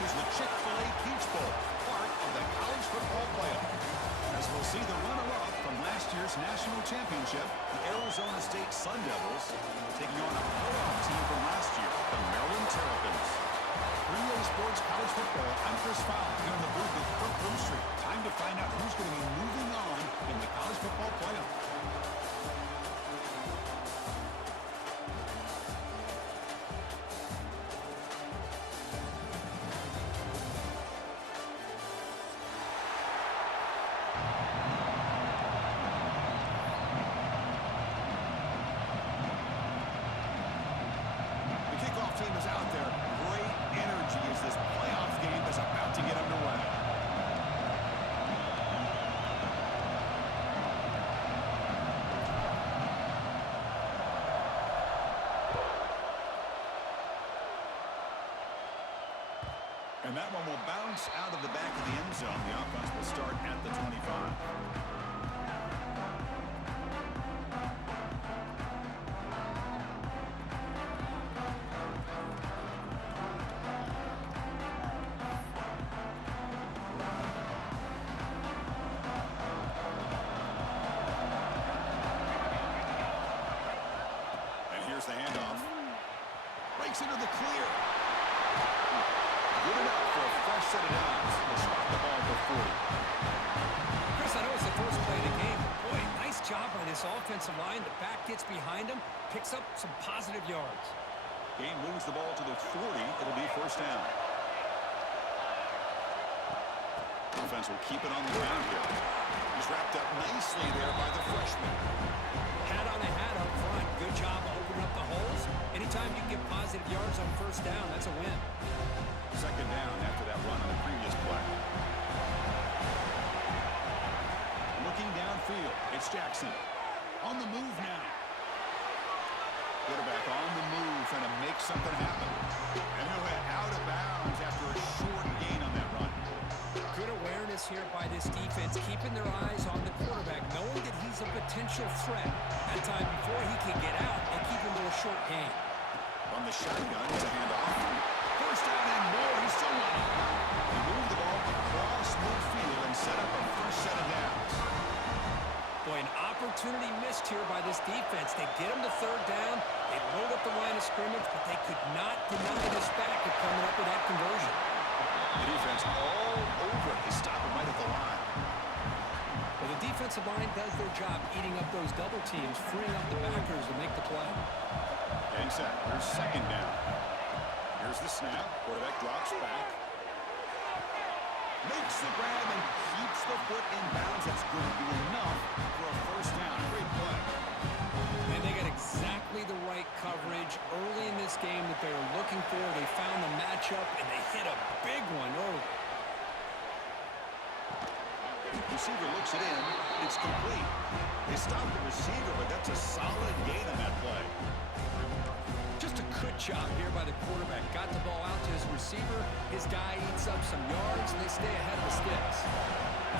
is the Chick-fil-A Peach Bowl, part of the college football playoff. As we'll see the runner-up from last year's national championship, the Arizona State Sun Devils, taking on a playoff team from last year, the Maryland Terrapins. 3A Sports College Football, I'm Chris Fowler, here in the booth with Kirk Broomstreet. Time to find out who's going to be moving on in the college football playoff. And that one will bounce out of the back of the end zone. The offense will start at the 25. And here's the handoff. Breaks into the clear. Good enough for a fresh set of downs. We'll spot the ball for 40. Chris, I know it's the first play of the game, but boy, nice job by this offensive line. The back gets behind him, picks up some positive yards. Game moves the ball to the 40. It'll be first down. Offense will keep it on the ground here. He's wrapped up nicely there by the freshman. Hat on a hat up front. Good job of opening up the holes. Anytime you can get positive yards on first down, that's a win. Second down after that run on the previous play. Looking downfield, it's Jackson. On the move now. Quarterback on the move, trying to make something happen. And he'll head out of bounds after a short gain on that run. Good awareness here by this defense, keeping their eyes on the quarterback, knowing that he's a potential threat. That time before he can get out and keep him to a short gain. From the shotgun, it's a handoff. First down and more, he's still running. He moved the ball across midfield and set up a first set of downs. Boy, an opportunity missed here by this defense. They get him to third down, they load up the line of scrimmage, but they could not deny this back of coming up with that conversion. The defense all over it. They stop him right at the line. Well, the defensive line does their job eating up those double teams, freeing up the backers to make the play. Getting set. Here's second down. Here's the snap. Quarterback drops back. Makes the grab and keeps the foot in bounds. That's going to be enough for a first down. Great play. And they got exactly the right coverage early in this game that they were looking for. They found the matchup, and they hit a big one early. Receiver looks it in. It's complete. They stopped the receiver, but that's a solid gain on that play. Just a good job here by the quarterback. Got the ball out to his receiver. His guy eats up some yards, and they stay ahead of the sticks.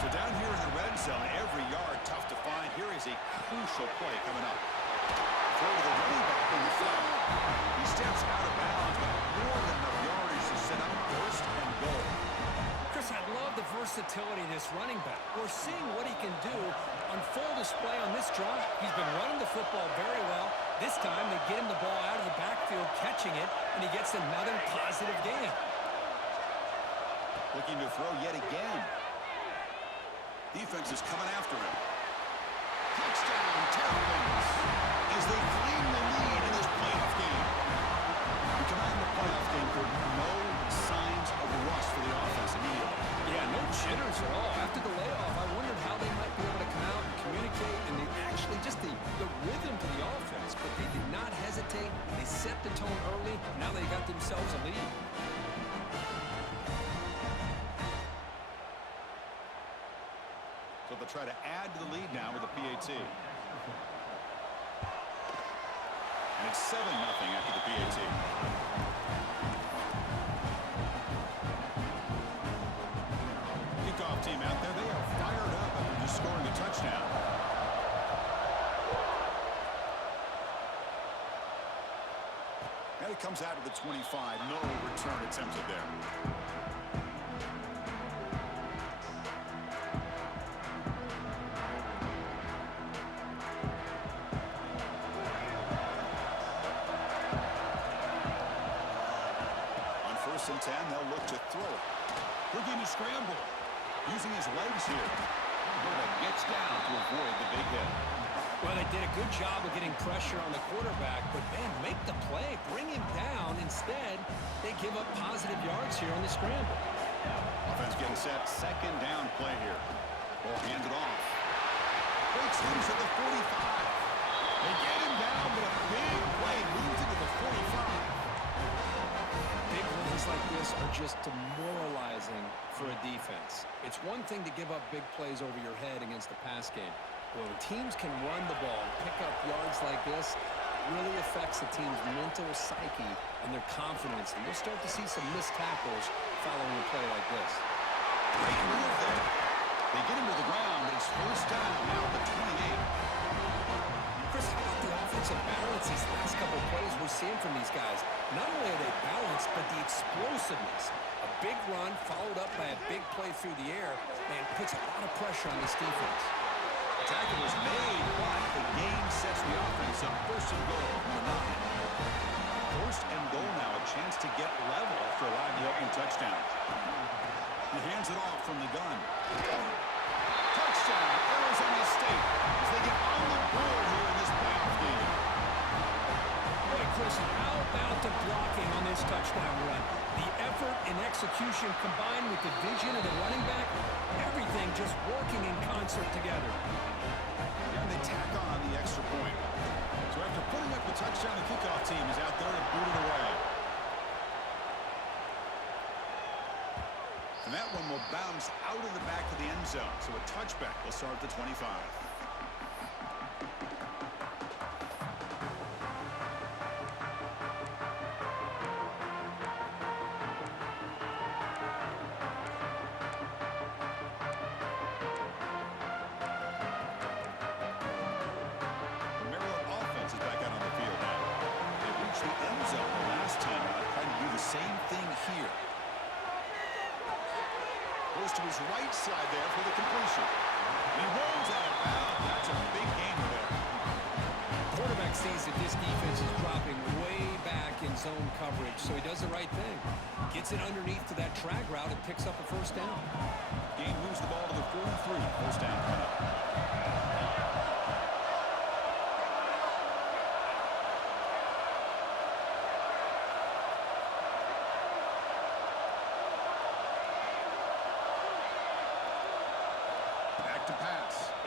So down here in the red zone, every yard tough to find. Here is a crucial play coming up. Throw to the running back in the flat. He steps out of bounds, but more than enough yardage to set up first and goal. Chris, I love the versatility of this running back. We're seeing what he can do on full display on this drive. He's been running the football very well. This time, they get him the ball out of the backfield, catching it, and he gets another positive gain. Looking to throw yet again. Defense is coming after him. Touchdown, Terrapins, as they claim the lead in this playoff game. We come out in the playoff game for no signs of rust for the offense immediately. Yeah, no jitters at all. After the layoff, I wondered how they might be able to come out and communicate, and they actually just the rhythm to the offense, but they did not hesitate. They set the tone early. Now they got themselves a lead. So they'll try to add to the lead now with a PAT. And it's 7-0 after the PAT. Kickoff team out there. They are fired up after just scoring a touchdown. And it comes out of the 25. No return attempted there. and 10, they'll look to throw it. Looking to scramble. Using his legs here. Quarterback gets down to avoid the big hit. Well, they did a good job of getting pressure on the quarterback, but, man, make the play. Bring him down. Instead, they give up positive yards here on the scramble. Offense getting set. Second down play here. Ball handed off. Breaks loose at the 45. They get him down, but a big play moves into the 45. Big runs like this are just demoralizing for a defense. It's one thing to give up big plays over your head against the pass game. But when teams can run the ball and pick up yards like this, it really affects the team's mental psyche and their confidence. And you'll start to see some missed tackles following a play like this. Great move there. They get him to the ground, but it's first down now at the 28. Chris, how about the offensive balance these last couple plays we're seeing from these guys? Not only are they balanced, but the explosiveness. A big run followed up by a big play through the air, and puts a lot of pressure on this defense. The tackle was made, but the game sets the offense up. First and goal from the 9. First and goal now, a chance to get level after allowing the opening touchdown. He hands it off from the gun. Touchdown, Arizona State, as they get on the board here in this playoff game. Boy, Chris, how about the blocking on this touchdown run? The effort and execution combined with the vision of the running back, everything just working in concert together. And they tack on the extra point. So after putting up the touchdown, the kickoff team is out there to boot it away. And that one will bounce out of the back of the end zone. So a touchback will start at the 25. To his right side there for the completion. He rolls out of bounds. That's a big gain there. Quarterback sees that this defense is dropping way back in zone coverage, so he does the right thing. Gets it underneath to that drag route and picks up a first down. Game moves the ball to the 43. First down coming up.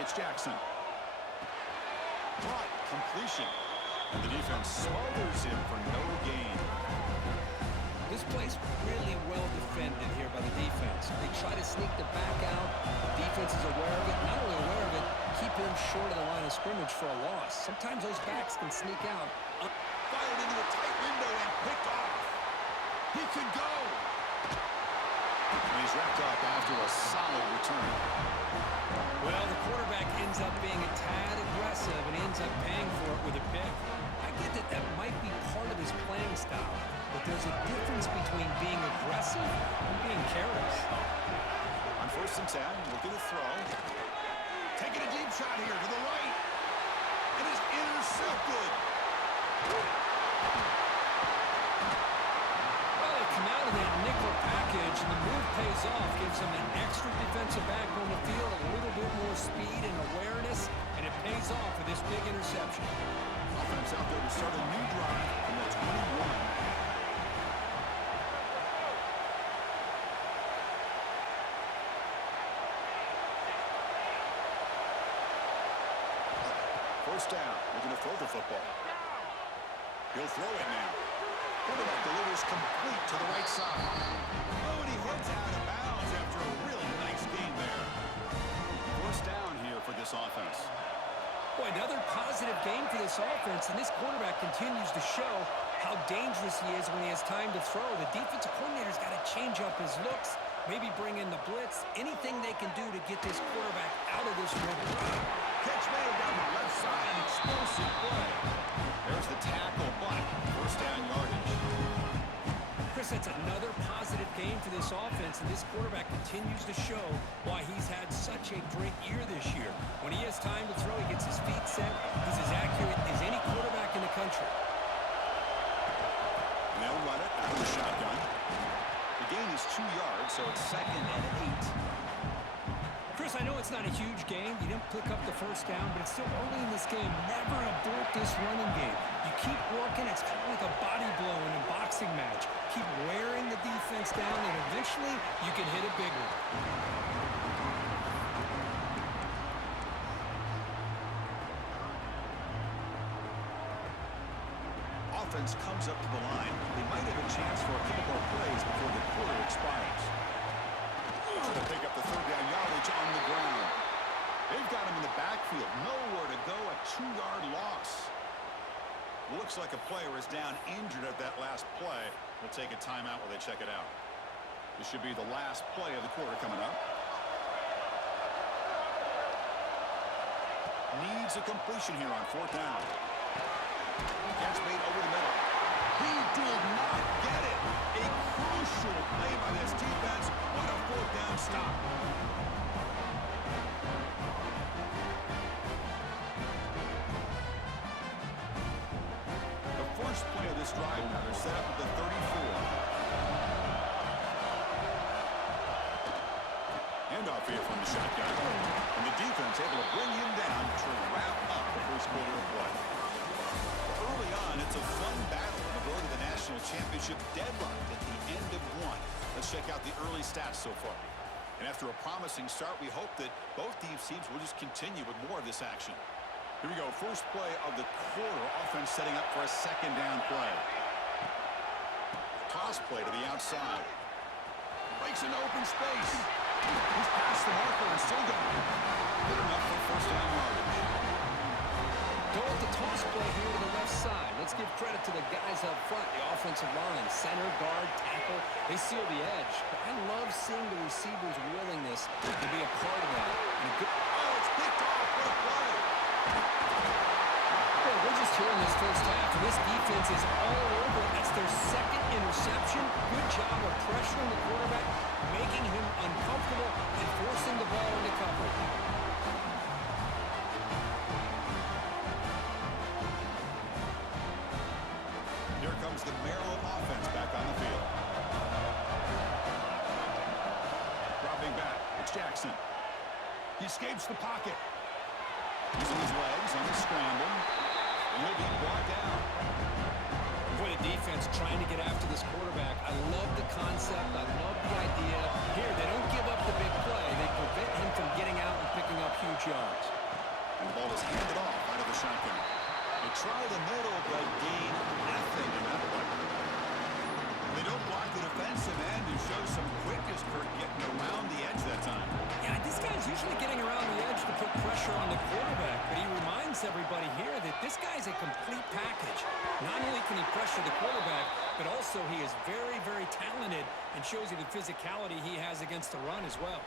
It's Jackson. Caught, completion. And the defense smothers him for no gain. This play's really well defended here by the defense. They try to sneak the back out. The defense is aware of it. Not only aware of it, keep him short of the line of scrimmage for a loss. Sometimes those backs can sneak out. Fired into a tight window and picked off. He could go. And he's wrapped up after a solid return. Well, the quarterback ends up being a tad aggressive and ends up paying for it with a pick. I get that that might be part of his playing style, but there's a difference between being aggressive and being careless. On first and 10, looking to throw. Taking a deep shot here to the right. It is intercepted. Well, they come out of that nickel package, and the move pays off. Gives them an extra defensive back on the field, a little bit more speed and awareness, and it pays off with this big interception. Offense out there to start a new drive from the 21. First down, looking to throw the football. He'll throw it now. Quarterback delivers complete to the right side. Oh, and he heads out of bounds after a really nice game there. First down here for this offense. Boy, another positive game for this offense, and this quarterback continues to show how dangerous he is when he has time to throw. The defensive coordinator's got to change up his looks, maybe bring in the blitz, anything they can do to get this quarterback out of this rhythm. Catch made down the left side, an explosive play. There's the tackle, but first down yardage. Chris, that's another positive game for this offense, and this quarterback continues to show why he's had such a great year this year. When he has time to throw, he gets his feet set. He's as accurate as any quarterback in the country. They'll run it out of the shotgun. gain is 2 yards, so it's 2nd and 8. Chris, I know it's not a huge game. You didn't pick up the first down, but it's still early in this game. Never abort this running game. You keep working. It's kind of like a body blow in a boxing match. Keep wearing the defense down, and eventually you can hit a big one. Offense comes up to the line. They might have a chance for a couple more plays before the quarter expires. Trying to pick up the 3rd down yardage on the ground. They've got him in the backfield. Nowhere to go. A 2-yard loss. Looks like a player is down injured at that last play. We'll take a timeout while they check it out. This should be the last play of the quarter coming up. Needs a completion here on 4th down. Catch made over the middle. He did not get it. A crucial play by this defense. What a 4th down stop. The first play of this drive now. They're set up at the 34. Handoff here from the shotgun. And the defense able to bring him down to wrap up the first quarter of play. Early on, it's a fun battle on the road to the national championship, deadlocked at the end of 1. Let's check out the early stats so far. And after a promising start, we hope that both teams will just continue with more of this action. Here we go. First play of the quarter. Offense setting up for a 2nd down play. Toss play to the outside. Breaks into open space. He's past the marker and still going. Good enough for 1st down yardage. Go with the toss play here to the left side. Let's give credit to the guys up front, the offensive line, center, guard, tackle. They seal the edge. But I love seeing the receivers' willingness to be a part of that. Oh, it's picked off. What a play. Well, we're just here in this first half, and this defense is all over. That's their 2nd interception. Good job of pressuring the quarterback, making him uncomfortable, and forcing the ball into coverage. Here comes the Maryland offense back on the field. Dropping back, it's Jackson. He escapes the pocket. Using his legs on the scramble. And he'll be brought down. For the defense trying to get after this quarterback, I love the concept. I love the idea. Here, they don't give up the big play. They prevent him from getting out and picking up huge yards. And the ball is handed off out of the shotgun. They try the middle, but gain nothing in that play. They don't block the defensive end who shows some quickness for getting around the edge that time. Yeah, this guy's usually getting around the edge to put pressure on the quarterback, but he reminds everybody here that this guy's a complete package. Not only can he pressure the quarterback, but also he is very, very talented and shows you the physicality he has against the run as well.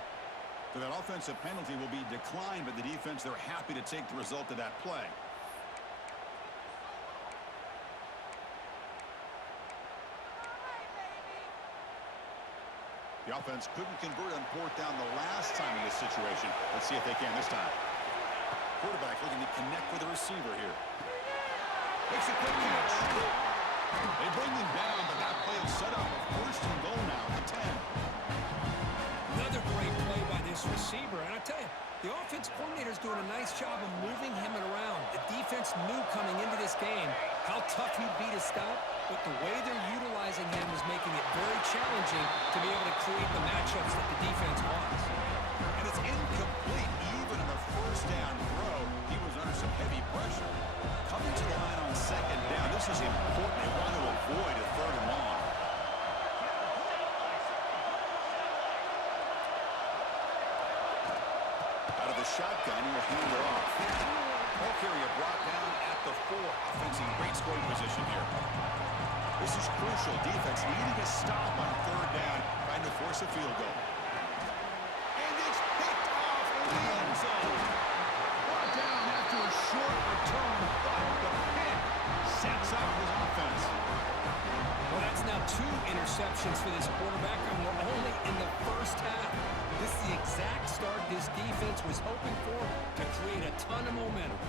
So that offensive penalty will be declined by the defense. They're happy to take the result of that play. The offense couldn't convert on 4th down the last time in this situation. Let's see if they can this time. Quarterback looking to connect with the receiver here. Makes a quick catch. They bring him down, but that play is set up. A 1st and goal now at the 10. Another great play by this receiver. And I tell you, the offense coordinator's doing a nice job of moving him around. The defense knew coming into this game how tough he'd be to stop, but the way they're utilizing him is making it very challenging to be able to create the matchups that the defense wants. And it's incomplete even on the 1st down throw. He was under some heavy pressure. Coming to the line on 2nd down. This is important. They want to avoid a 3rd and long. Out of the shotgun, he'll hand it off. Ball carrier brought down at the 4. Offense in great scoring position here. This is crucial. Defense needing a stop on 3rd down, trying to force a field goal. And it's picked off in the end zone. Brought down after a short return, but the pick sets up his offense. Well, that's now 2 interceptions for this quarterback, and we're only in the first half. This is the exact start this defense was hoping for to create a ton of momentum.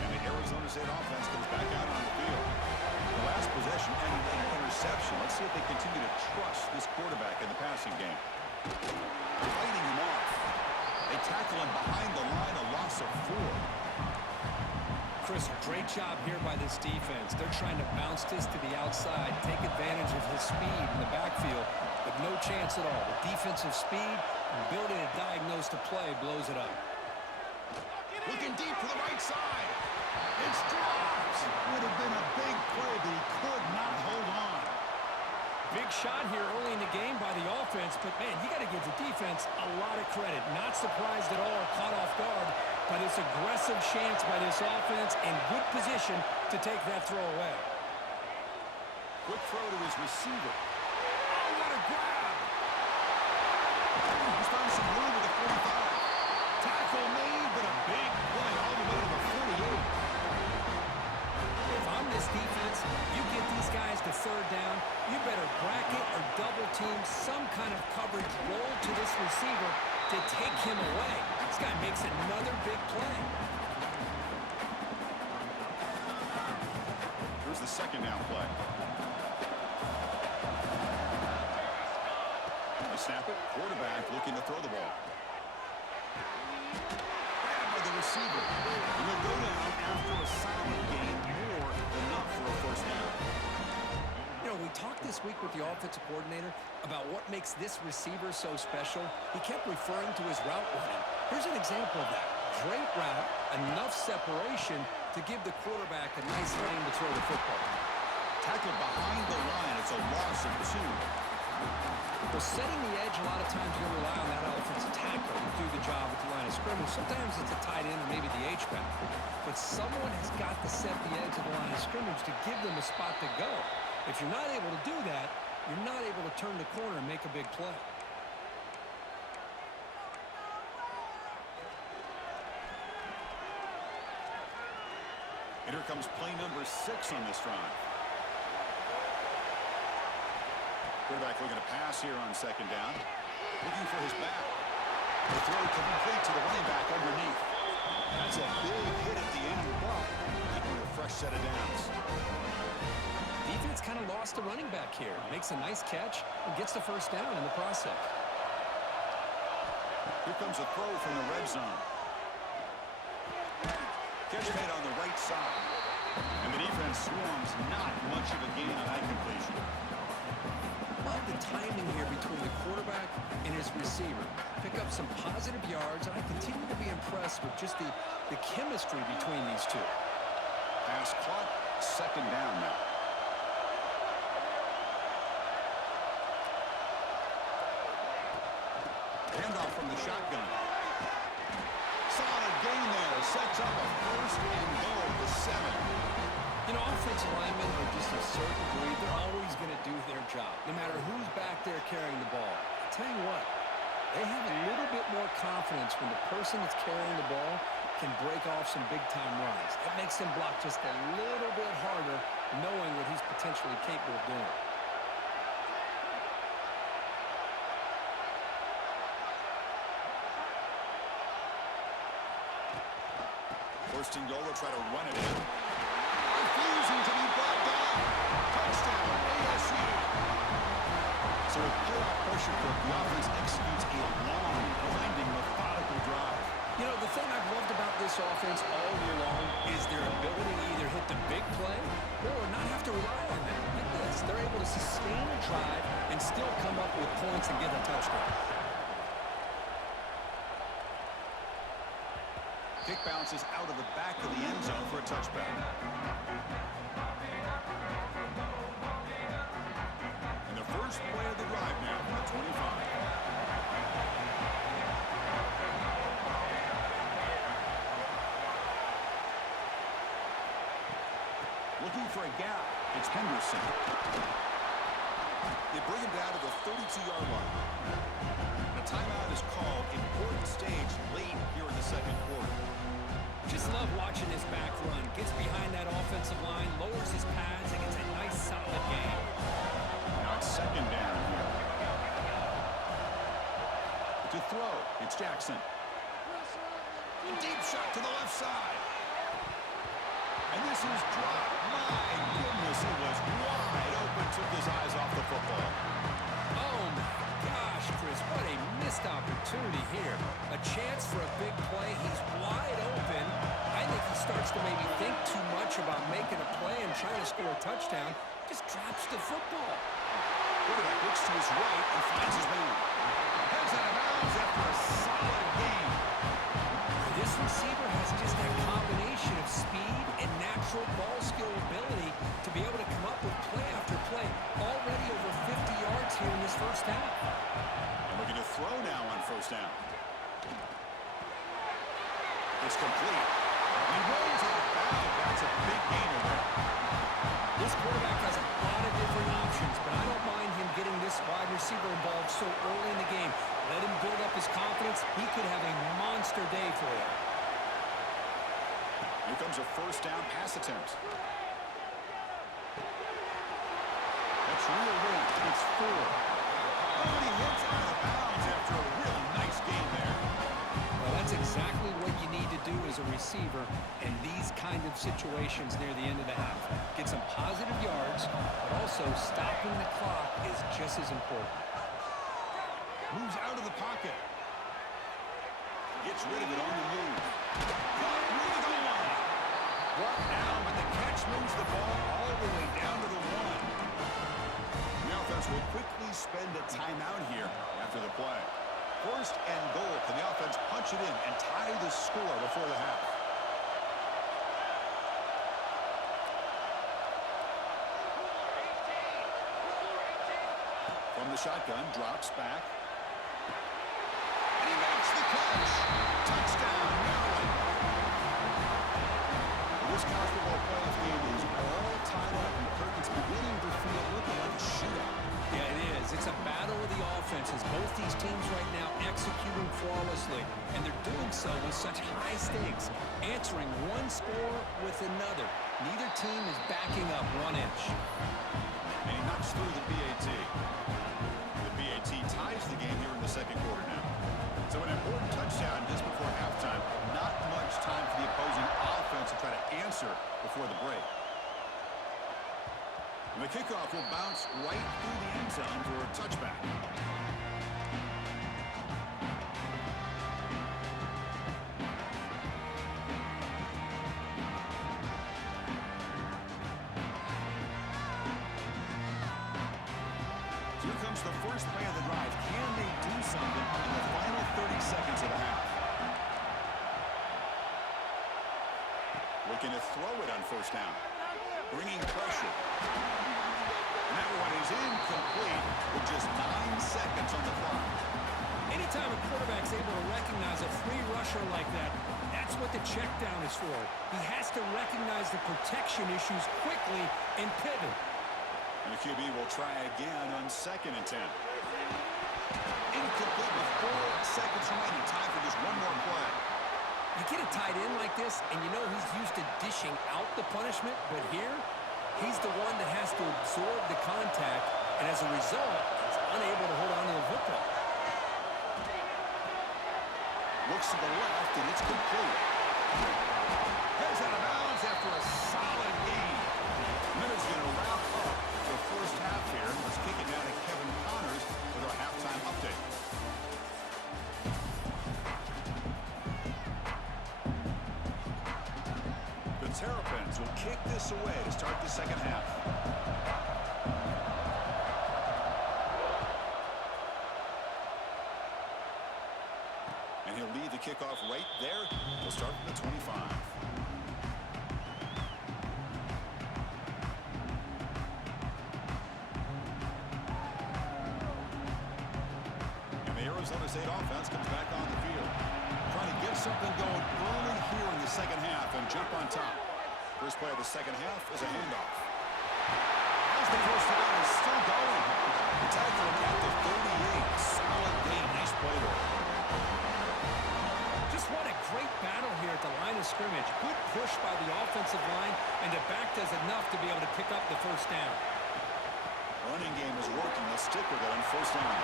And the Arizona State offense goes back out on the field. The last possession ended in an interception. Let's see if they continue to trust this quarterback in the passing game. Fighting him off. They tackle him behind the line, a loss of 4. Chris, great job here by this defense. They're trying to bounce this to the outside, take advantage of his speed in the backfield, but no chance at all. The defensive speed, ability to diagnose the play, blows it up. Looking deep to the right side. It's dropped. Would have been a big play, but he could not hold on. Big shot here early in the game by the offense, but, man, you got to give the defense a lot of credit. Not surprised at all, caught off guard, but it's aggressive chance by this offense and good position to take that throw away. Quick throw to his receiver. Oh, what a grab! He's found some room at the 45. Tackle made, but a big play all the way to the 48. If I'm this defense, you get these guys to third down, you better bracket or double team some kind of coverage roll to this receiver to take him away. This guy makes another big play. Here's the second down play. They snap it. Quarterback looking to throw the ball. Grabbed by the receiver. And he'll go down after a solid gain, more than enough for a first down. You know, we talked this week with the offensive coordinator about what makes this receiver so special. He kept referring to his route running. Here's an example of that. Great route, enough separation to give the quarterback a nice lane to throw the football. Tackled behind the line. It's a loss of 2. Well, setting the edge, a lot of times you rely on that offensive tackle to do the job at the line of scrimmage. Sometimes it's a tight end or maybe the H-back. But someone has got to set the edge of the line of scrimmage to give them a spot to go. If you're not able to do that, you're not able to turn the corner and make a big play. And here comes play number 6 on this drive. Quarterback looking to pass here on second down. Looking for his back. The throw complete to the running back underneath. That's a big hit at the end, but making a fresh set of downs. Defense kind of lost the running back here. Makes a nice catch and gets the first down in the process. Here comes a throw from the red zone. Catch made on the right side. And the defense swarms not much of a gain on that completion. Love the timing here between the quarterback and his receiver. Pick up some positive yards, and I continue to be impressed with just the chemistry between these two. Pass caught, second down now. Handoff from the shotgun. Solid gain there. Sets up a first and goal to 7. You know, offensive linemen are just a certain breed. They're always going to do their job, no matter who's back there carrying the ball. I'll tell you what, they have a little bit more confidence when the person that's carrying the ball can break off some big-time runs. It makes them block just a little bit harder, knowing what he's potentially capable of doing. First and goal, they'll try to run it in. Refusing to be brought down. Touchdown, ASU. So with playoff pressure cook, the offense executes a long, grinding, methodical drive. You know, the thing I've loved about this offense all year long is their ability to either hit the big play or not have to rely on that. Like this, they're able to sustain a drive and still come up with points and get a touchdown. Kick bounces out of the back of the end zone for a touchback. And the first play of the drive now from the 25. Looking for a gap. It's Henderson. They bring him down to the 32-yard line. A timeout is called. Important stage late here in the second quarter. Just love watching this back run. Gets behind that offensive line, lowers his pads, and gets a nice solid game. Now it's second down here. To throw, it's Jackson. A deep shot to the left side. And this is dropped. My goodness, he was wide open, took his eyes off the football. Oh, my gosh, Chris, what a missed opportunity here. A chance for a big play. He's wide open. I think he starts to maybe think too much about making a play and trying to score a touchdown. Just drops the football. Quarterback looks to his right and finds his man. Heads out of bounds after a solid game. This receiver has just that combination of speed and natural ball skill ability to be able to come up with play after play. Already over 50 yards here in this first half. And looking to throw now on first down. It's complete. He rolls out of bounds. That's a big gainer there. This quarterback has a lot of different options, but I don't mind him getting this wide receiver involved so early in the game. Let him build up his confidence. He could have a monster day for you. Here comes a first down pass attempt. That's real weight. It's 4. Oh, and he hits out of bounds after a really nice game there. Well, that's exactly what you need to do as a receiver in these kind of situations near the end of the half. Get some positive yards, but also stopping the clock is just as important. Moves out of the pocket. Gets rid of it on the move. Got rid of the one. Brought down, but the catch moves the ball all the way down to the 1. The offense will quickly spend a timeout here after the play. First and goal. Can the offense punch it in and tie the score before the half? From the shotgun, drops back. And he makes the catch. Touchdown, Maryland. This college football playoff game is all tied up, and Kirk, it's beginning to feel looking like a shootout. Yeah, it is. It's a battle of the offenses. Both these teams right now executing flawlessly, and they're doing so with such high stakes, answering one score with another. Neither team is backing up 1 inch. And he knocks through the BAT. The BAT ties the game here in the second quarter now. So an important touchdown just before halftime. Not much time for the opposing offense to try to answer before the break. And the kickoff will bounce right through the end zone for a touchback. Here comes the first play of the drive. Can they do something in the final 30 seconds of the half? Looking to throw it on first down. Bringing pressure. And that one is incomplete with just 9 seconds on the clock. Anytime a quarterback's able to recognize a free rusher like that, that's what the check down is for. He has to recognize the protection issues quickly and pivot. And the QB will try again on 2nd and 10. Incomplete with 4 seconds remaining. Time for just one more play. You get a tight end like this, and you know he's used to dishing out the punishment, but here, he's the one that has to absorb the contact, and as a result, he's unable to hold on to the football. Looks to the left, and it's complete. Heads out of bounds after a solid game. Minutes going to wrap up the first half here. Let's kick it down to Kevin Connors with our halftime update. The Terrapins will kick this away to start the second half. And he'll lead the kickoff right there. He'll start from the 25. And the Arizona State offense comes back on the field. Trying to get something going early here in the second half and jump on top. First play of the second half is a handoff. As the first down is still going. The tackle at the 38. Solid game. Nice play there. Just what a great battle here at the line of scrimmage. Good push by the offensive line, and the back does enough to be able to pick up the first down. Running game is working. Let's stick with it on first down.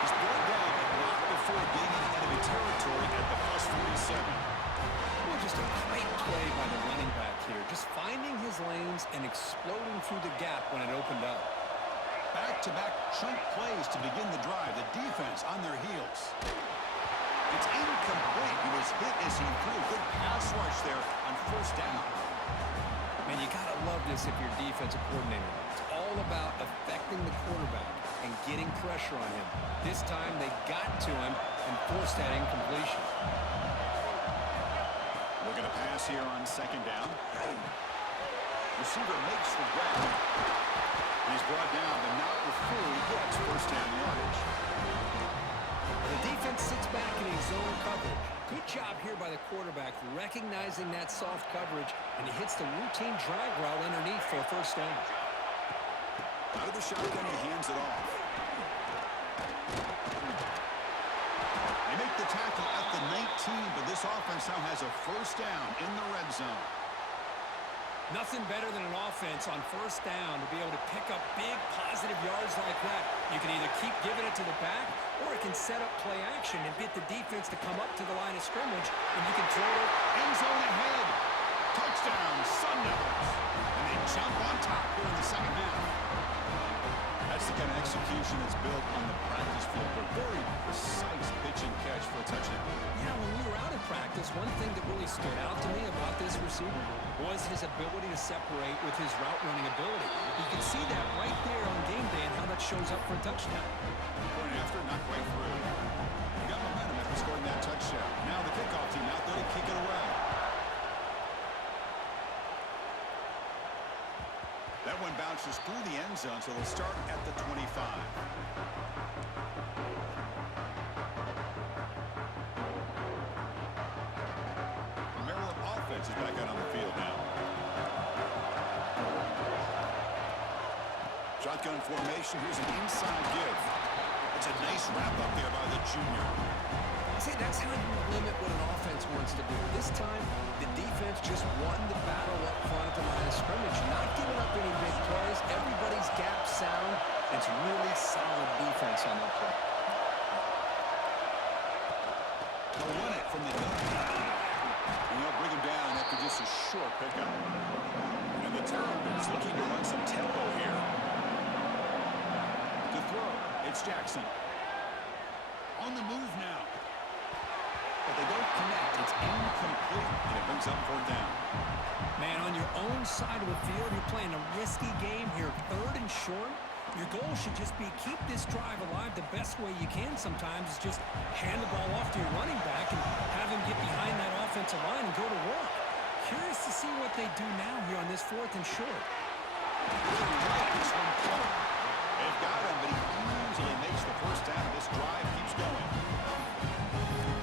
He's brought down, but not before being in enemy territory at the +47. Well, just a great play by the running back here. first down. Man, you got to love this if you're a defensive coordinator. It's all about affecting the quarterback and getting pressure on him. This time they got to him and forced that incompletion. Looking to pass here on second down. Receiver makes the grab. He's brought down, but not before he gets first down yardage. The defense sits back in a zone coverage. Good job here by the quarterback recognizing that soft coverage, and he hits the routine drag route underneath for a first down. Out of the shotgun, he hands it off. They make the tackle at the 19, but this offense now has a first down in the red zone. Nothing better than an offense on first down to be able to pick up big positive yards like that. You can either keep giving it to the back, or it can set up play action and get the defense to come up to the line of scrimmage, and you can throw it. End zone ahead. Touchdown, Sun Devils. And they jump on top here in the second half. That's the kind of execution that's built on the practice field. A very precise pitch and catch for a touchdown. Yeah, when we were out of practice, one thing that really stood out to me about this receiver was his ability to separate with his route running ability. You can see that right there on game day and how that shows up for a touchdown. Point after, not quite through. You got momentum after scoring that touchdown. Now the kickoff team out there to kick it away. That one bounces through the end zone, so they'll start at the 25. The Maryland offense is back out on the field now. Shotgun formation. Here's an inside give. It's a nice wrap up there by the junior. See, that's how you limit what an offense wants to do. This time, the defense just won the battle up front at the line of scrimmage, not giving up any big plays. Everybody's gap sound. It's really solid defense on that play. They'll run it from the gun. And they'll bring him down after just a short pickup. And the Terrapins looking to run some tempo here. To throw, it's Jackson. On the move now. But they don't connect. It's incomplete, and it brings up fourth down. Man, on your own side of the field, you're playing a risky game here. Third and short. Your goal should just be keep this drive alive the best way you can sometimes is just hand the ball off to your running back and have him get behind that offensive line and go to work. Curious to see what they do now here on this fourth and short. This one caught. They've got him, but he easily makes the first down. This drive keeps going.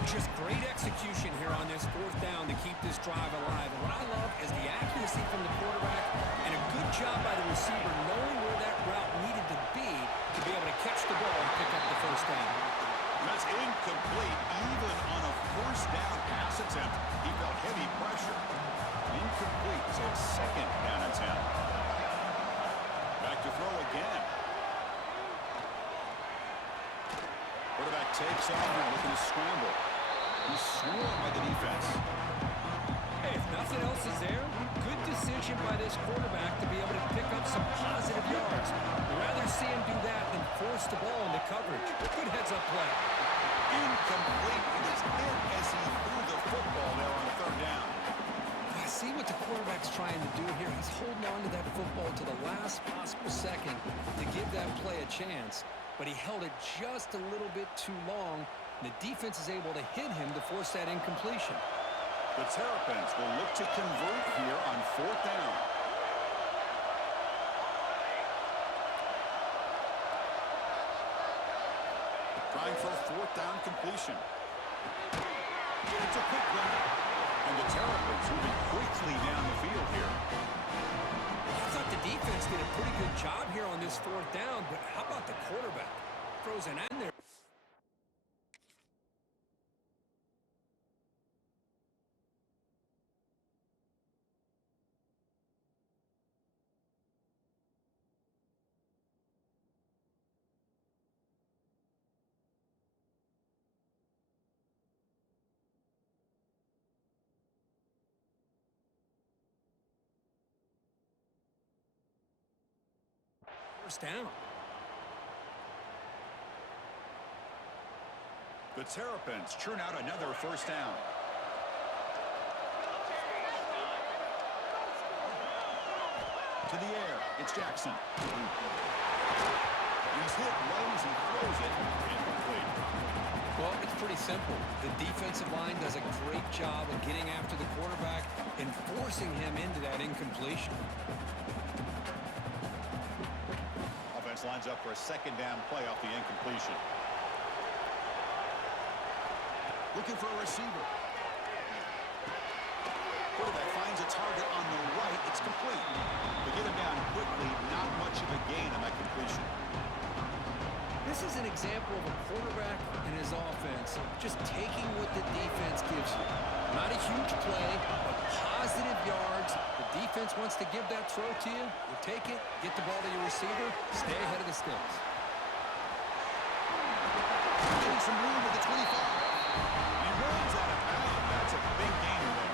Just great execution here on this fourth down to keep this drive alive. And what I love is the accuracy from the quarterback and a good job by the receiver knowing where that route needed to be able to catch the ball and pick up the first down. That's incomplete. Even on a first down pass attempt, he felt heavy pressure. Incomplete. So it's second down attempt. Back to throw again. Quarterback takes off and looking to scramble. He's swarmed by the defense. Hey, if nothing else is there, good decision by this quarterback to be able to pick up some positive yards. I'd rather see him do that than force the ball into coverage. Good heads-up play. Incomplete. It is in as he threw the football there on third down. I see what the quarterback's trying to do here. He's holding on to that football to the last possible second to give that play a chance. But he held it just a little bit too long. The defense is able to hit him to force that incompletion. The Terrapins will look to convert here on fourth down. Trying for a fourth down completion. It's a quick run. And the Terrapins moving quickly down the field here. I thought the defense did a pretty good job here on this fourth down, but how about the quarterback? Throws an end there. First down. The Terrapins churn out another first down. To the air. It's Jackson. He's hit low as he throws it. Incomplete. Well, it's pretty simple. The defensive line does a great job of getting after the quarterback and forcing him into that incompletion. Offense lines up for a second down play off the incompletion. Looking for a receiver. Quarterback finds a target on the right. It's complete. They get him down quickly. Not much of a gain on that completion. This is an example of a quarterback and his offense just taking what the defense gives you. Not a huge play, but positive yards. The defense wants to give that throw to you. You take it, get the ball to your receiver, stay ahead of the sticks. Getting some room with the 25. He rolls out of bounds. That's a big gain there.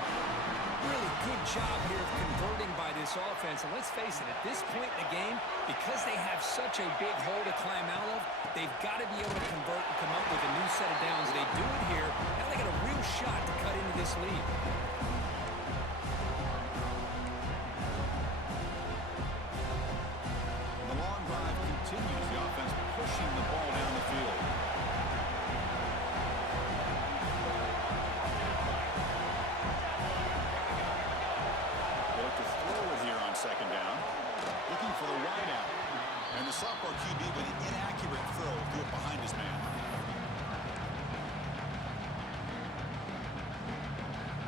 Really good job here of converting by this offense. And let's face it, at this point in the game, because they have such a big hole to climb out of, they've got to be able to convert and come up with a new set of downs. They do it here. Now they got a real shot to cut into this lead. The long drive continues. The offense pushing the ball down the field. Second down, looking for the wide out, and the sophomore QB with an inaccurate throw threw it behind his man.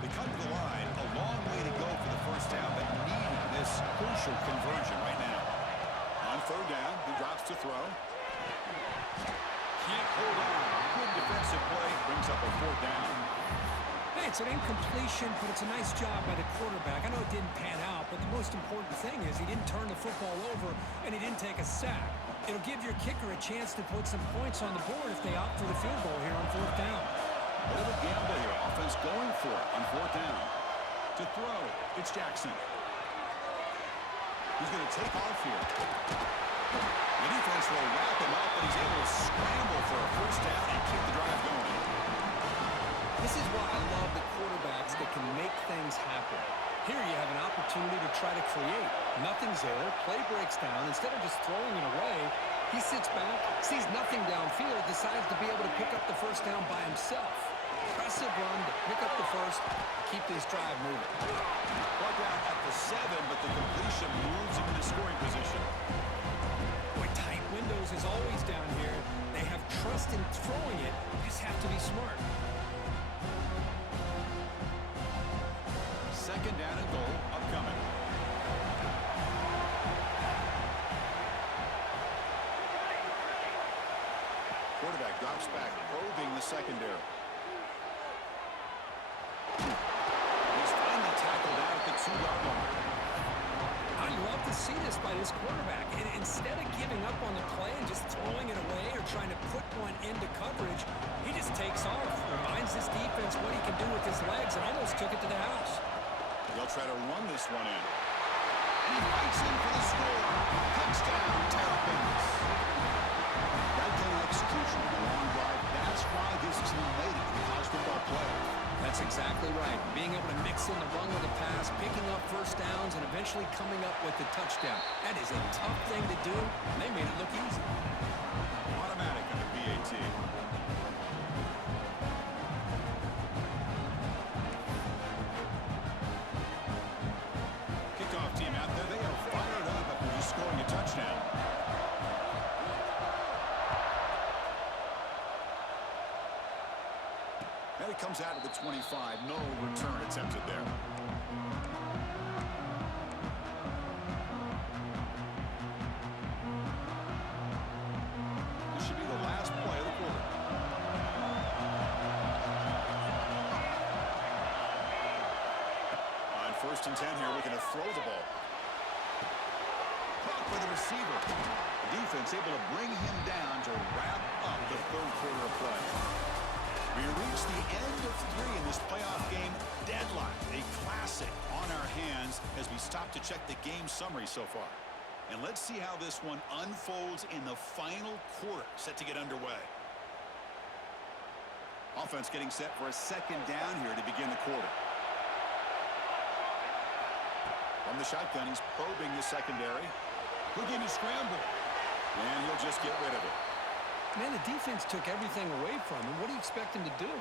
They come to the line, a long way to go for the first down, but needing this crucial conversion right now. On third down, he drops to throw. Can't hold on. Good defensive play, brings up a fourth down. Hey, it's an incompletion, but it's a nice job by the quarterback. I know it didn't pan out, but the most important thing is he didn't turn the football over and he didn't take a sack. It'll give your kicker a chance to put some points on the board if they opt for the field goal here on fourth down. A little gamble here. Offense going for it on fourth down. To throw, it's Jackson. He's going to take off here. The defense will wrap him up, but he's able to scramble for a first down and keep the drive going. This is why I love the quarterbacks that can make things happen. Here you have an opportunity to try to create. Nothing's there. Play breaks down. Instead of just throwing it away, he sits back, sees nothing downfield, decides to be able to pick up the first down by himself. Impressive run to pick up the first, keep this drive moving. Brought down at the 7, but the completion moves him into scoring position. Boy, tight windows is always down here. They have trust in throwing it. You just have to be smart. Second down and goal upcoming. Quarterback drops back, probing the secondary. He's finally tackled out at the 2-yard line. I love to see this by this quarterback. And instead of giving up on the play and just throwing it away or trying to put one into coverage, he just takes off, reminds this defense what he can do with his legs, and almost took it to the house. They'll try to run this one in. And he fights in for the score. Touchdown, Terrapins. Right there execution, the long drive. That's why this team made it to the college football playoff. That's exactly right. Being able to mix in the run with the pass, picking up first downs, and eventually coming up with the touchdown. That is a tough thing to do, and they made it look easy. Automatic on the BAT. Kickoff team out there. They are fired up after just scoring a touchdown. And it comes out of the 25. No return attempted there. This should be the last play of the quarter. On 1st and 10 here, looking to throw the ball. Caught by the receiver. The defense able to bring him down to wrap up the third quarter of play. We reach the end of 3 in this playoff game. Deadline, a classic on our hands as we stop to check the game summary so far. And let's see how this one unfolds in the final quarter, set to get underway. Offense getting set for a second down here to begin the quarter. From the shotgun, he's probing the secondary. Looking to scramble. And he'll just get rid of it. Man, the defense took everything away from him. What do you expect him to do?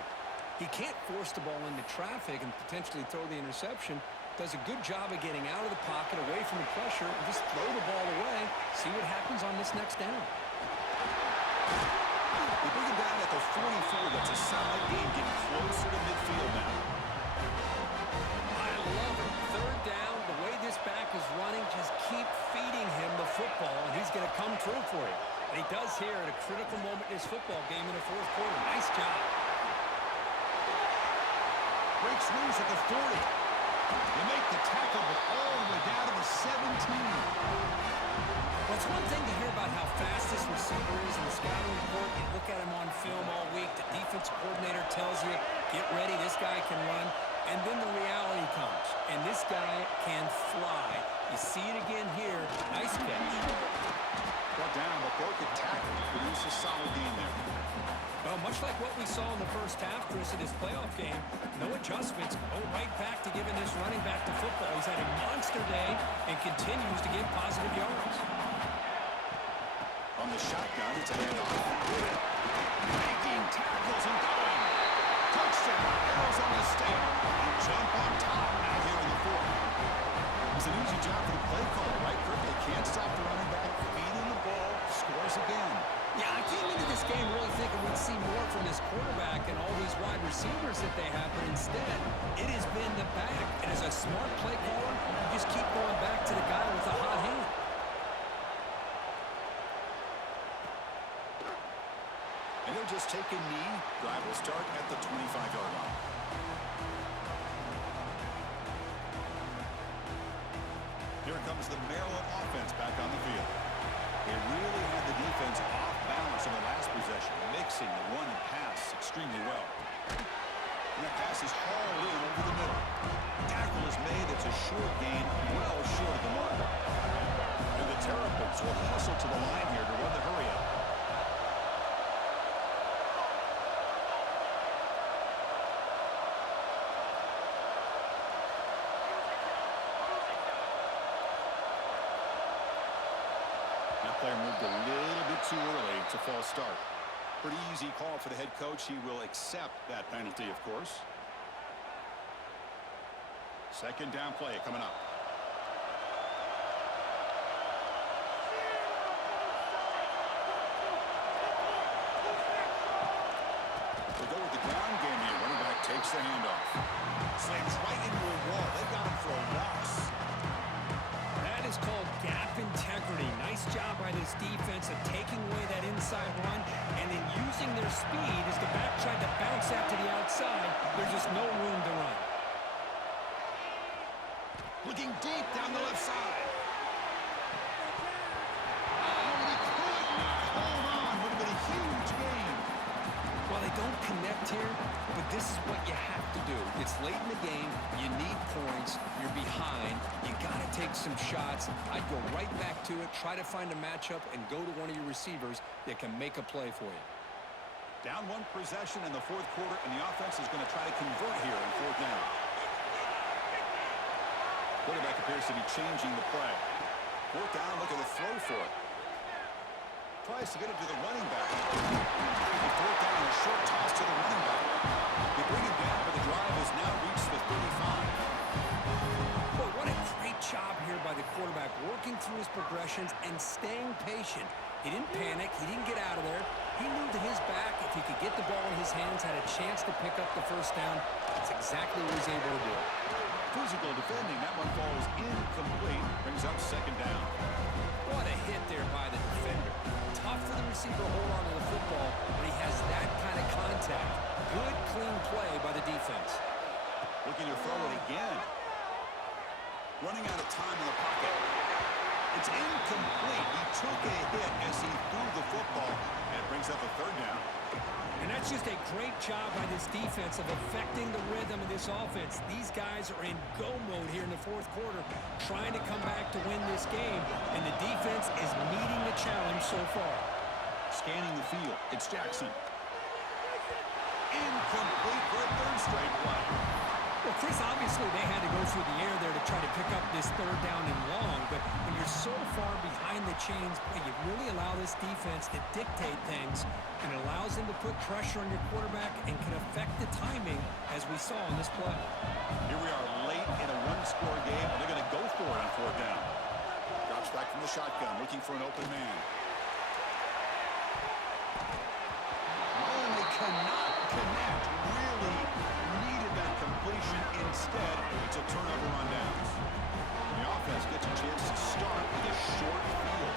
He can't force the ball into traffic and potentially throw the interception. Does a good job of getting out of the pocket, away from the pressure, and just throw the ball away. See what happens on this next down. They bring him down at the 44. That's a solid gain, getting closer to midfield now. I love it. Third down, the way this back is running, just keep feeding him the football, and he's going to come true for you. And he does here at a critical moment in his football game in the fourth quarter. Nice job. Breaks loose at the 40. They make the tackle, but all the way down to the 17. Well, it's one thing to hear about how fast this receiver is in the scouting report. You look at him on film all week. The defensive coordinator tells you, get ready, this guy can run. And then the reality comes, and this guy can fly. You see it again here. Nice catch. Brought down, but broken tackle. Produce a solid gain there. Well, much like what we saw in the first half, Chris, in this playoff game, no adjustments. Go right back to giving this running back the football. He's had a monster day and continues to get positive yards. On the shotgun, it's a handoff. Making tackles and going. Touchdown, Arizona State. And jump on top now here in the fourth. It's an easy job for the play caller, right? They can't stop the running back. Feeding the ball, scores again. Yeah, I came into this game really thinking we'd see more from this quarterback and all these wide receivers that they have, but instead, it has been the back. And as a smart play caller, you just keep going back to the guy with a hot hand. And he'll just take a knee. Drive will start at the 25-yard line. Here comes the Maryland offense back on the field. They really had the defense off balance in the last possession, mixing the run and pass extremely well. And that pass is hauled in over the middle. Tackle is made. It's a short gain, well short of the mark. And the Terrapins will hustle to the line here to run the hurry up. Player moved a little bit too early to false start. Pretty easy call for the head coach. He will accept that penalty, of course. Second down play coming up. They go with the ground game here. Running back takes the handoff. Slams right into a wall. They got him for a loss. That is called gap integrity. Nice job by this defense of taking away that inside run and then using their speed as the back tried to bounce that to the outside. There's just no room to run. Looking deep down the left side. Oh, and he could not hold on. Would have been a huge gain. Well, they don't connect here, but this is what you have to do. It's late in the game. You need points. You're behind. You got to take some shots. I'd go right back to it, try to find a matchup, and go to one of your receivers that can make a play for you. Down one possession in the fourth quarter, and the offense is going to try to convert here in fourth down. Quarterback appears to be changing the play. Fourth down, look at the throw for it. Tries to get it to the running back. The fourth down, a short toss to the running back. They bring it down, but the drive has now reached the 35. Boy, what a great job here by the quarterback, working through his progressions and staying patient. He didn't panic. He didn't get out of there. He knew that his back, if he could get the ball in his hands, had a chance to pick up the first down. That's exactly what he was able to do. Physical defending. That one falls incomplete. Brings up second down. What a hit there by the defender. Tough for the receiver to hold on to the football, but he has that kind of contact. Good, clean play by the defense. Looking to throw it again. Running out of time in the pocket. It's incomplete. He took a hit as he threw the football, and it brings up a third down. And that's just a great job by this defense of affecting the rhythm of this offense. These guys are in go mode here in the fourth quarter, trying to come back to win this game, and the defense is meeting the challenge so far. Scanning the field, it's Jackson. Incomplete for a third straight play. Well, Chris, obviously Obviously, they had to go through the air there to try to pick up this third down and long, but when you're so far behind the chains, you really allow this defense to dictate things, and it allows them to put pressure on your quarterback and can affect the timing, as we saw in this play. Here we are late in a one-score game, and they're going to go for it on fourth down. Drops back from the shotgun, looking for an open man. Oh, they cannot connect. Really needed that completion. Instead, it's a turnover on downs. The offense gets a chance to start with a short field.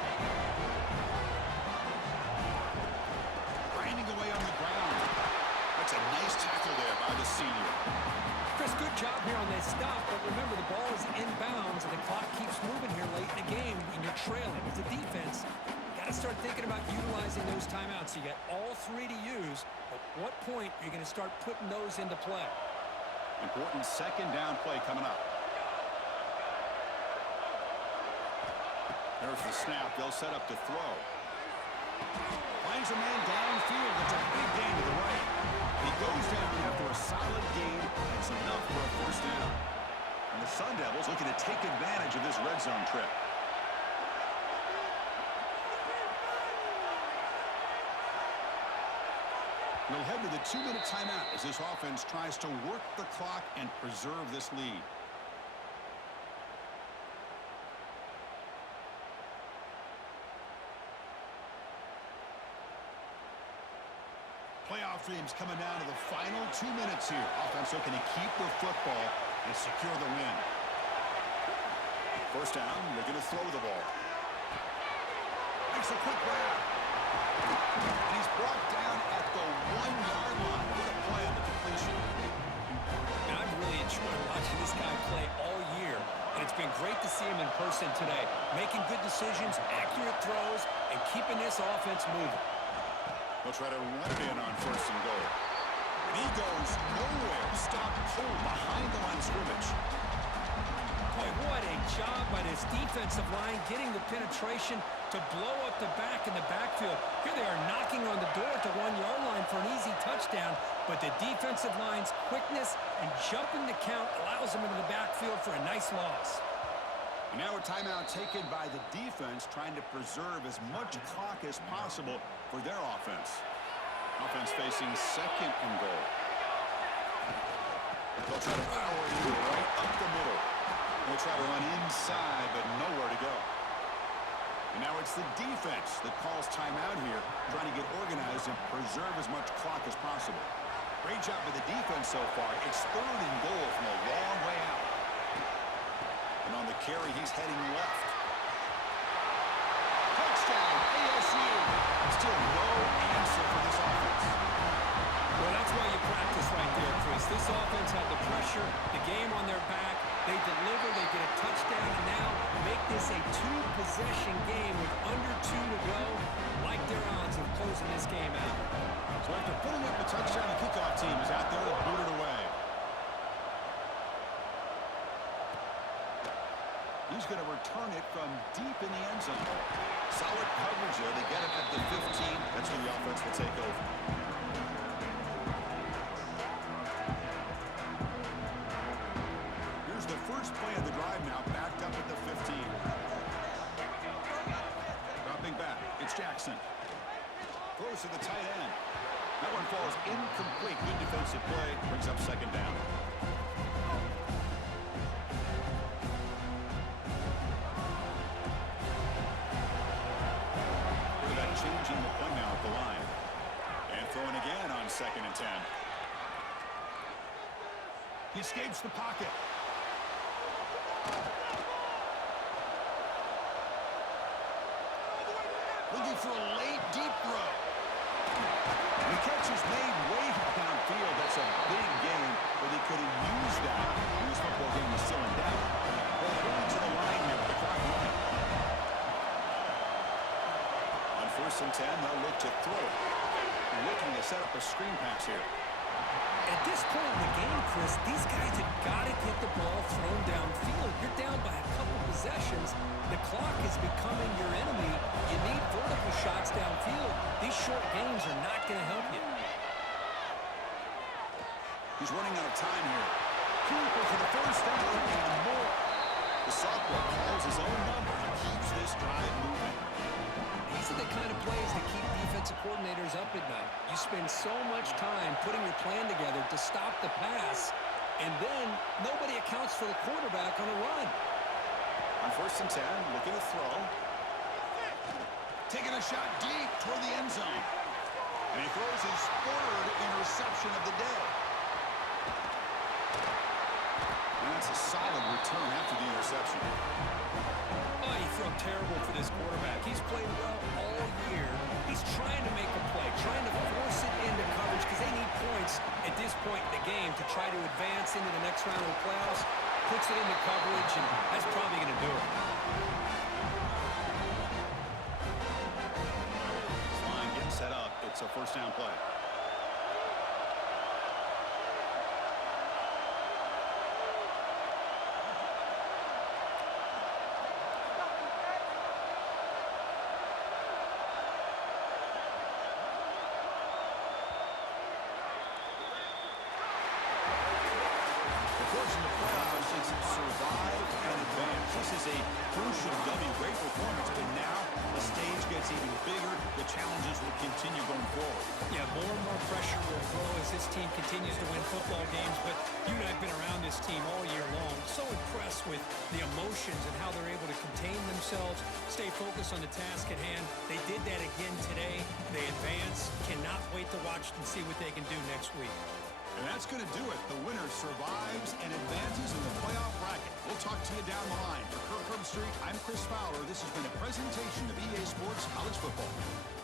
Grinding away on the ground. That's a nice tackle there by the senior. Chris, good job here on this stop, but remember the ball is inbounds and the clock keeps moving here late in the game and you're trailing. As a defense, you got to start thinking about utilizing those timeouts. You got all three to use. At what point are you going to start putting those into play? Important second down play coming up. There's the snap. They'll set up to throw. Finds a man downfield. It's a big gain to the right. He goes down after a solid gain. It's enough for a first down. And the Sun Devils looking to take advantage of this red zone trip. We'll head to the 2-minute timeout as this offense tries to work the clock and preserve this lead. Playoff dreams coming down to the final 2 minutes here. Offense looking to keep the football and secure the win. First down, looking to throw the ball. Makes a quick grab. And he's brought down at the 1-yard line. What a play on the completion. And I've really enjoyed watching this guy play all year. And it's been great to see him in person today. Making good decisions, accurate throws, and keeping this offense moving. They'll try to run it in on first and goal. And he goes nowhere. Stopped cold behind the line of scrimmage. Boy, what a job by this defensive line getting the penetration to blow up the back in the backfield. Here they are knocking on the door at the 1-yard line for an easy touchdown, but the defensive line's quickness and jumping the count allows them into the backfield for a nice loss. And now a timeout taken by the defense, trying to preserve as much clock as possible for their offense. Offense facing second and goal. They'll try to power it in right up the middle. They'll try to run inside, but nowhere to go. And now it's the defense that calls timeout here, trying to get organized and preserve as much clock as possible. Great job by the defense so far. It's third and goal from a long way out. And on the carry, he's heading left. Touchdown, ASU. Still no answer for this offense. Well, that's why you practice right there, Chris. This offense had the pressure, the game on their back. They deliver, they get a touchdown, and now make this a two-possession game with under 2 to go. Like their odds of closing this game out. So after putting up a touchdown, the kickoff team is out there to boot it away. He's going to return it from deep in the end zone. Solid coverage there. They get him at the 15. That's where the offense will take over. Here's the first play of the drive now, backed up at the 15. Dropping back, it's Jackson. Throws to the tight end. That one falls incomplete. Good defensive play. Brings up second down. Changing the play now at the line. And throwing again on 2nd and 10. He escapes the pocket. Looking for a late deep throw. The catch is made way downfield. That's a big game, but they could have used that when this football game was still in doubt. Well, going to the line here with the clock running. On 1st and 10, they'll look to throw it. Looking to set up a screen pass here. At this point in the game, Chris, these guys have got to get the ball thrown downfield. You're down by a couple possessions. The clock is becoming your enemy. You need vertical shots downfield. These short gains are not going to help you. He's running out of time here. Cooper for the first this drive moving. These are the kind of plays that keep defensive coordinators up at night. You spend so much time putting your plan together to stop the pass, and then nobody accounts for the quarterback on a run. On 1st and 10, looking to throw. Taking a shot deep toward the end zone. And he throws his 3rd interception of the day. And that's a solid return after the interception. Oh, you feel terrible for this quarterback. He's played well all year. He's trying to make a play, trying to force it into coverage because they need points at this point in the game to try to advance into the next round of the playoffs. Puts it into coverage, and that's probably going to do it. Line getting set up. It's a 1st down play. Survive and advance. This is a crucial W. Great performance, but now the stage gets even bigger. The challenges will continue going forward. Yeah, more and more pressure will grow as this team continues to win football games, but you and I have been around this team all year long. So impressed with the emotions and how they're able to contain themselves, stay focused on the task at hand. They did that again today. They advance. Cannot wait to watch and see what they can do next week. And that's going to do it. The winner survives and advances in the playoff bracket. We'll talk to you down the line. For Kirk Herbstreit, I'm Chris Fowler. This has been a presentation of EA Sports College Football.